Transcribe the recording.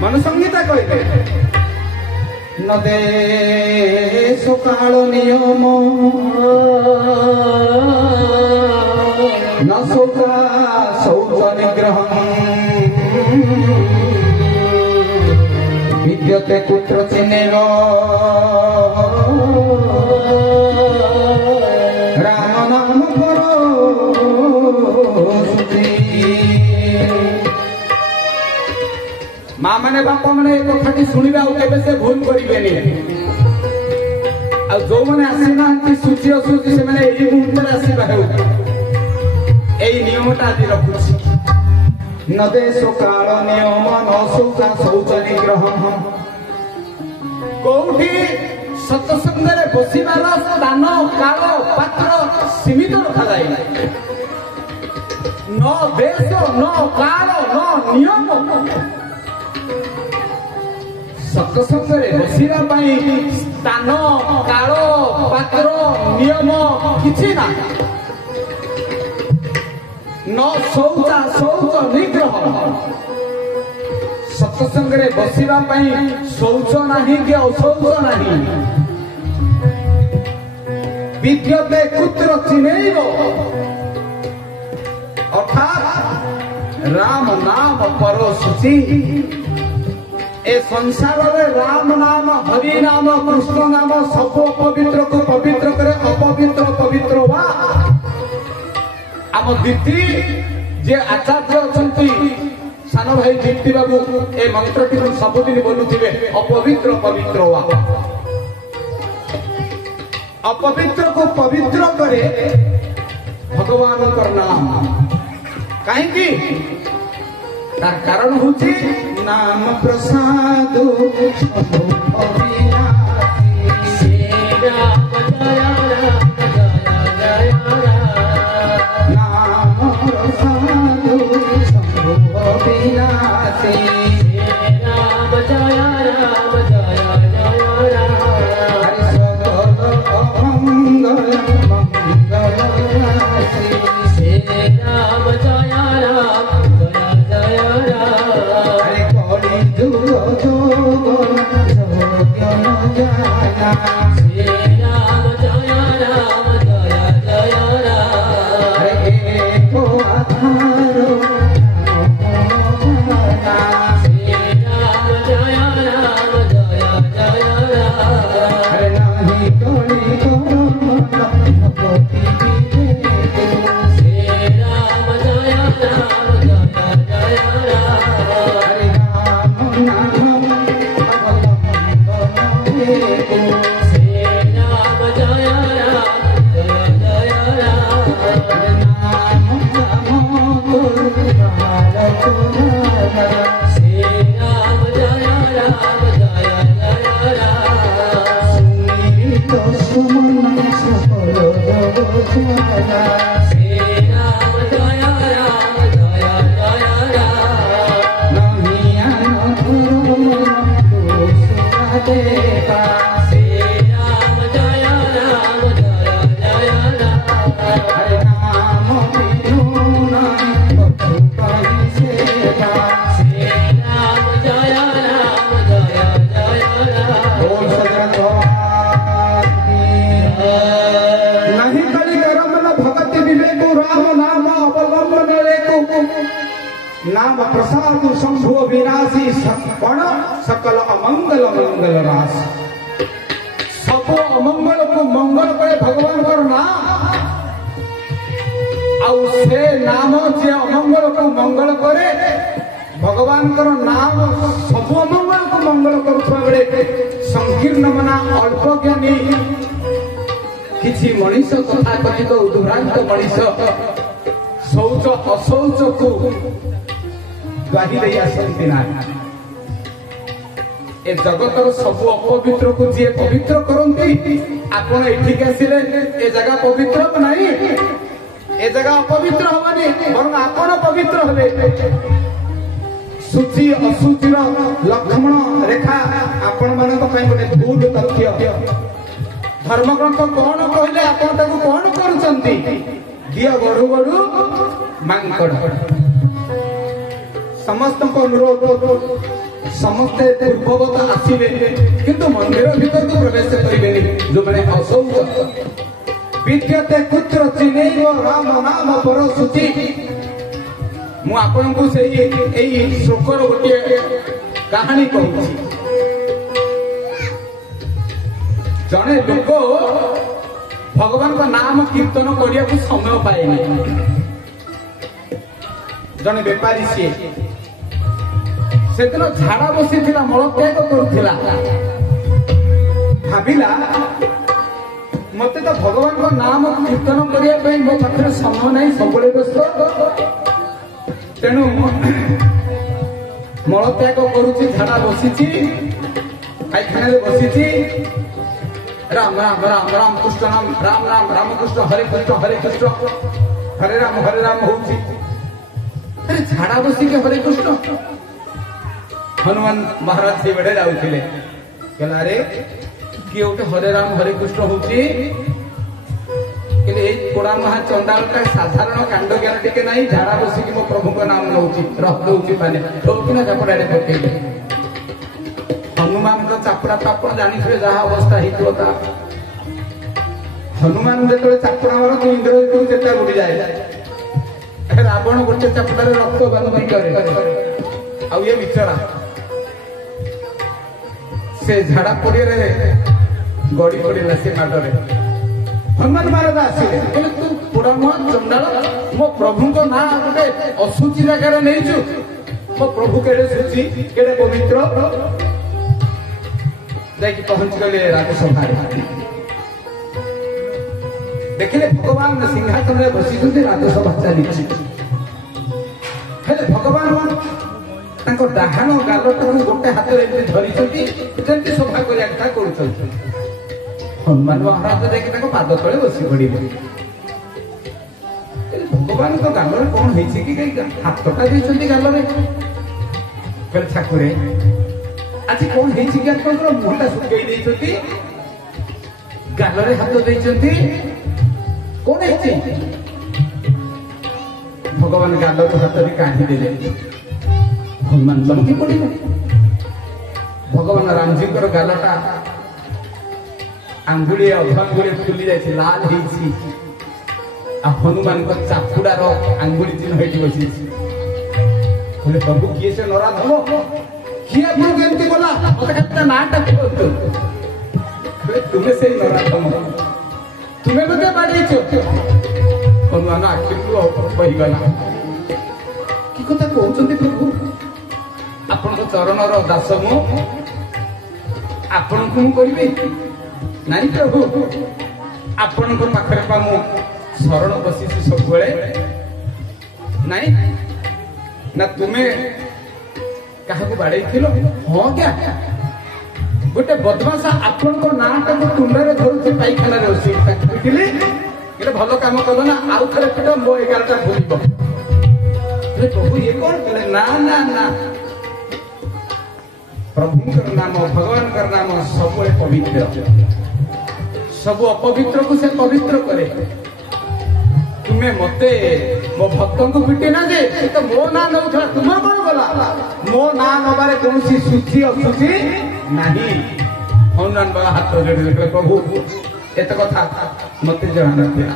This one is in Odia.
मनुसंहिता कहले न देश काल नियम न शोका शौच निग्रह विद्यते कुत्र चिनेन राम नाम करो माँ मैंने बापा मैंने एक कथाटी शुणा से भूल करेंगे जो मैंने आसीना सूची असूची से मैंने यही मुहूर्त आसवा नियमटा आज रखुची न देश काल नियम न शौचा शौच निग्रह कौटी सत्संग बसबार स्थान काल पात्र सीमित रखा जाए न देश न काल न नियम सत्संग बसवा स्थान काल पात्र नियम किसी ना न शौचा शौच निग्रह सत्संग बसवा शौच नहीं कि अशौच नहीं विद्यते कुत्र चिन्हैव अर्थात राम नाम परो शुचि ए संसार में राम नाम हरि नाम कृष्ण नाम सब अपवित्र को पवित्र करे अपवित्र पवित्र वा आम दीप्ति जे आचार्य अच्छा सान भाई दीप्ति बाबू ए मंत्रटी सबुदिन बोलुवे अपवित्र पवित्र वा अपवित्र को पवित्र करे भगवान नाम कहीं तार कारण हूँ नाम प्रसाद नाम प्रसाद शंभु विनाशी सत्पण सकल अमंगल मंगल रास सब अमंगल को मंगल करे भगवान कर नाम आउ से नाम जे अमंगल को मंगल करे भगवान कर नाम सब अमंगल को मंगल करुवा बेले संकीर्ण मना अल्प ज्ञानी किसी मनीष कथा कथित उद्भ्रांत मनीष शौच अशौच को गाही दे आसती ना ए जगतर सब अपवित्र को जी पवित्र करती आपण एठिक आसिले ए जगह पवित्र नहीं ए जगह अपवित्र हबनी बरं आपण पवित्र हबे सूची असूचीर लक्ष्मण रेखा आपण मानक पई गोटे भूल तथ्य धर्मग्रंथ कौन कहले आपण ताकू कौन करूचंती दिया गड़ू गड़ू ମାଙ୍କଡ ସମସ୍ତଙ୍କ ଅନୁରୋଧ ସମସ୍ତେ ପୂର୍ବବତ ଆସିବେ କିନ୍ତୁ ମନ୍ଦିର ଭିତରକୁ ପ୍ରବେଶ କରିବେନି ଯୋଉମାନେ ଅଶୌଚ ବିଦ୍ୟତେ କୁତ୍ର ଚିନୈବ ରାମ ନାମ ପରଶୁଚି। ମୁଁ ଆପଣଙ୍କୁ ସେଇ ଏଇ ଶ୍ଲୋକର ଗୋଟିଏ କାହାଣୀ କହୁଛି। ଜଣେ ଲୋକ ଭଗବାନଙ୍କ ନାମ କୀର୍ତ୍ତନ କରିବାକୁ ସମୟ ପାଏନି। ଜଣେ ବେପାରୀ ସିଏ ସେଦିନ ଝାଡା ବସିଥିଲା, ମଳତ୍ୟାଗ କରୁଥିଲା। ଭାବିଲା ମତେ ତ ଭଗବାନଙ୍କ ନାମ କୀର୍ତ୍ତନ କରିବା ପାଇଁ ମୋ ପାଖରେ ସମୟ ନାହିଁ, ସବୁବେଳେ ବ୍ୟସ୍ତ। ତେଣୁ ମଳତ୍ୟାଗ କରୁଛି, ଝାଡା ବସିଛି, ପାଇଖାନାରେ ବସିଛି। ରାମ ରାମ ରାମ ରାମ କୃଷ୍ଣ ରାମ ରାମ ରାମ ରାମକୃଷ୍ଣ ହରେ କୃଷ୍ଣ ହରେ ରାମ ହଉଛି। ଝାଡା ବସିକି ହରେ କୃଷ୍ଣ। ହନୁମାନ ମହାରାଜ ସେଇବେଳେ ଯାଉଥିଲେ, କହିଲା ଆରେ କିଏ ଗୋଟେ ହରେ ରାମ ହରେ କୃଷ୍ଣ ହଉଛି, କିନ୍ତୁ ଏଇ କୋଡା ମହା ଚଣ୍ଡାଳଟା ସାଧାରଣ କାଣ୍ଡ ଜ୍ଞାନ ଟିକେ ନାହିଁ, ଝାଡା ବସିକି ମୋ ପ୍ରଭୁଙ୍କ ନାମ ନଉଛି, ରକ୍ତ ହଉଛି ପାନେ ଠୋକିନା ଚାପଡ଼ାରେ ପକେଇଲେ। ହନୁମାନଙ୍କ ଚାପଡ଼ା ତ ଆପଣ ଜାଣିଥିବେ ଯାହା ଅବସ୍ଥା ହେଇଥିବ ତା। ହନୁମାନ ଯେତେବେଳେ ଚାପଡ଼ା ମାରନ୍ତି ଇନ୍ଦ୍ର ଯେତେ ବୁଡ଼ିଯାଏ। ରାବଣ ଗୋଟେ ଚାପଡ଼ାରେ ରକ୍ତ ବାନ ପାଇଁ କରେ, ଆଉ ଇଏ ବିଚରା ସେ ଝାଡା ପଡ଼ିଆରେ ଗଡ଼ି ପଡ଼ିଲା ସେ ମାଡରେ। ହନୁମାନ ମହାରାଜ ଆସିଲେ, କହିଲେ ତୁ ପୋଡ଼ା ମୁହଁ ଚଣ୍ଡାଳ, ମୋ ପ୍ରଭୁଙ୍କ ନାଁ ଗୋଟେ ଅଶୁଚି ଜାଗାରେ ନେଇଛୁ। ମୋ ପ୍ରଭୁ କେଡ଼େ ଶୁଚି କେଡ଼େ ପବିତ୍ର। ଯାଇକି ପହଞ୍ଚିଗଲେ ରାଜସଭାରେ, ଦେଖିଲେ ଭଗବାନ ସିଂହାସନରେ ବସିଛନ୍ତି, ରାଜସଭା ଚାଲିଛି। ହେଲେ ଭଗବାନ ତାଙ୍କ ଡାହାଣ ଗାଲଟାକୁ ଗୋଟେ ହାତରେ ଏମିତି ଧରିଛନ୍ତି, ଯେମିତି ସଭା କରିବା କଥା କରୁଛନ୍ତି। ହନୁମାନ ମହାରାଜ ଯାଇକି ତାଙ୍କ ପାଦ ତଳେ ବସି ପଡ଼ିଲେ। ଭଗବାନଙ୍କ ଗାଲରେ କଣ ହେଇଛି କି? ହାତଟା ଦେଇଛନ୍ତି ଗାଲରେ। କହିଲେ ଠାକୁରେ ଆଜି କଣ ହେଇଛି କି? ଆପଣଙ୍କର ମୁହଁଟା ଶୁଖେଇ ଦେଇଛନ୍ତି, ଗାଲରେ ହାତ ଦେଇଛନ୍ତି, କଣ ହେଇଛି? ଭଗବାନ ଗାଲକୁ ହାତରେ କାଢିଦେଲେ। ହନୁମାନ ଚମକି ପଡ଼ିଲେ। ଭଗବାନ ରାମଜୀଙ୍କର ଗାଲଟା ଆଙ୍ଗୁଳିଏ ଅଧାଙ୍ଗୁଳିଏ ଫୁଲି ଯାଇଛି, ଲାଲ ହେଇଛି। ଆଉ ହନୁମାନଙ୍କ ଚାପୁଡାର ଆଙ୍ଗୁଳି ଚିହ୍ନ ହେଇଠି ବସିଛି। କହିଲେ ପ୍ରଭୁ କିଏ ସେ ନରାଧମ? କିଏ ଆପଣଙ୍କୁ ଏମିତି ଗଲା? ମତେ ଖାଲି ତା ନାଁଟା କୁହନ୍ତୁ। ତୁମେ ସେଇ ନରାଧମ, ତୁମେ ବୋଧେ ବାଡେଇଛ। ହନୁମାନ ଆଖିକୁ କହିଗଲା, କି କଥା କହୁଛନ୍ତି ପ୍ରଭୁ? ଆପଣଙ୍କ ଚରଣର ଦାସ ମୁଁ, ଆପଣଙ୍କୁ ମୁଁ କହିବି? ନାଇଁ ପ୍ରଭୁ, ଆପଣଙ୍କ ପାଖରେ ପା ମୁଁ ଶରଣ ବସିଛି ସବୁବେଳେ। ନାଇଁ ନା ତୁମେ କାହାକୁ ବାଡେଇଥିଲ? ହଁ ଆଜ୍ଞା, ଗୋଟେ ବଦମାସ ଆପଣଙ୍କ ନାଁଟାକୁ ତୁଣ୍ଡରେ ଧରୁଛି, ପାଇଖାନାରେ ବସି ତାକୁ ପିଟିଲି। ହେଲେ ଭଲ କାମ କଲ ନା, ଆଉ ଥରେ ପିଟ, ମୋ 11ଟା ଭୁଲିବ। ପ୍ରଭୁ ଇଏ କଣ କଲେ? ନା ନା ନା, ପ୍ରଭୁଙ୍କର ନାମ, ଭଗବାନଙ୍କର ନାମ ସବୁବେଳେ ପବିତ୍ର। ସବୁ ଅପବିତ୍ରକୁ ସେ ପବିତ୍ର କରେ। ତୁମେ ମତେ ମୋ ଭକ୍ତଙ୍କୁ ପିଟି ନା ଯେ ସେ ତ ମୋ ନାଁ ନଉଥିଲା, ତୁମର କଣ ଗଲା? ମୋ ନାଁ ନବାରେ କୌଣସି ସୂଚି ଅସୁଚି ନାହିଁ। ହନୁମାନ ବାବା ହାତ ଯୋଡ଼ିଲେ, ପ୍ରଭୁ ଏତେ କଥା ମତେ ଜଣା ନଥିଲା।